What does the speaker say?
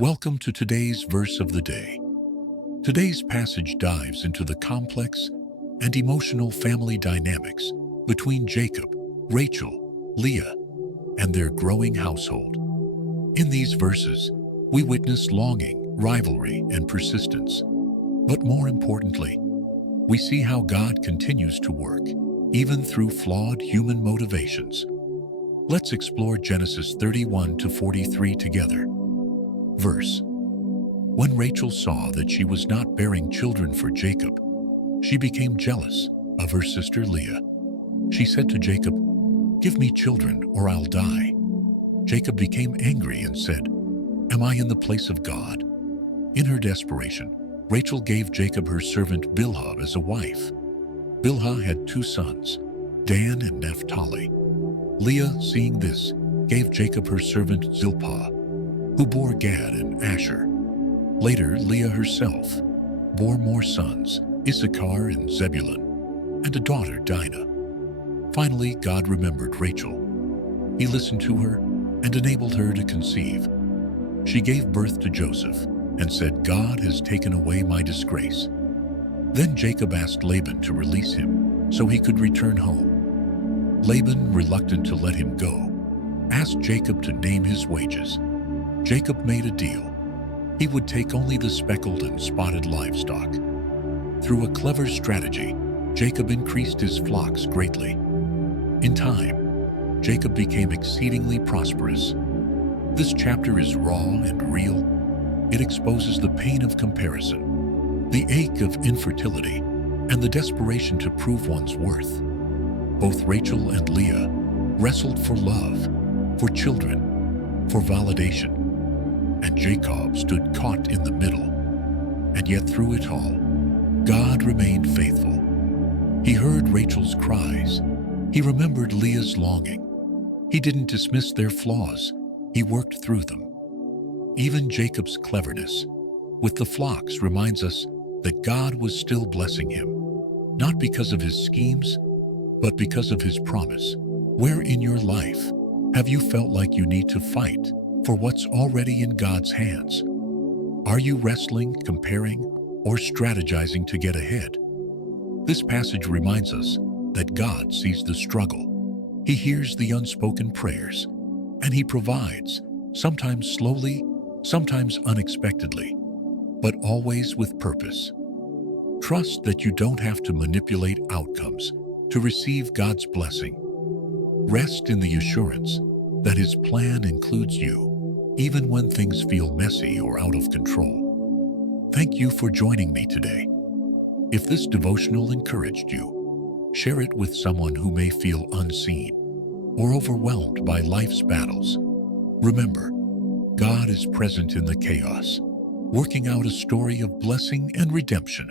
Welcome to today's verse of the day. Today's passage dives into the complex and emotional family dynamics between Jacob, Rachel, Leah, and their growing household. In these verses, we witness longing, rivalry, and persistence. But more importantly, we see how God continues to work, even through flawed human motivations. Let's explore Genesis 31 to 43 together. Verse. When Rachel saw that she was not bearing children for Jacob, she became jealous of her sister Leah. She said to Jacob, "Give me children or I'll die." Jacob became angry and said, "Am I in the place of God?" In her desperation, Rachel gave Jacob her servant Bilhah as a wife. Bilhah had two sons, Dan and Naphtali. Leah, seeing this, gave Jacob her servant Zilpah, who bore Gad and Asher. Later, Leah herself bore more sons, Issachar and Zebulun, and a daughter, Dinah. Finally, God remembered Rachel. He listened to her and enabled her to conceive. She gave birth to Joseph and said, "God has taken away my disgrace." Then Jacob asked Laban to release him so he could return home. Laban, reluctant to let him go, asked Jacob to name his wages. Jacob made a deal. He would take only the speckled and spotted livestock. Through a clever strategy, Jacob increased his flocks greatly. In time, Jacob became exceedingly prosperous. This chapter is raw and real. It exposes the pain of comparison, the ache of infertility, and the desperation to prove one's worth. Both Rachel and Leah wrestled for love, for children, for validation. And Jacob stood caught in the middle. And yet through it all, God remained faithful. He heard Rachel's cries. He remembered Leah's longing. He didn't dismiss their flaws. He worked through them. Even Jacob's cleverness with the flocks reminds us that God was still blessing him, not because of his schemes, but because of his promise. Where in your life have you felt like you need to fight for what's already in God's hands? Are you wrestling, comparing, or strategizing to get ahead? This passage reminds us that God sees the struggle. He hears the unspoken prayers, and he provides, sometimes slowly, sometimes unexpectedly, but always with purpose. Trust that you don't have to manipulate outcomes to receive God's blessing. Rest in the assurance that his plan includes you, even when things feel messy or out of control. Thank you for joining me today. If this devotional encouraged you, share it with someone who may feel unseen or overwhelmed by life's battles. Remember, God is present in the chaos, working out a story of blessing and redemption.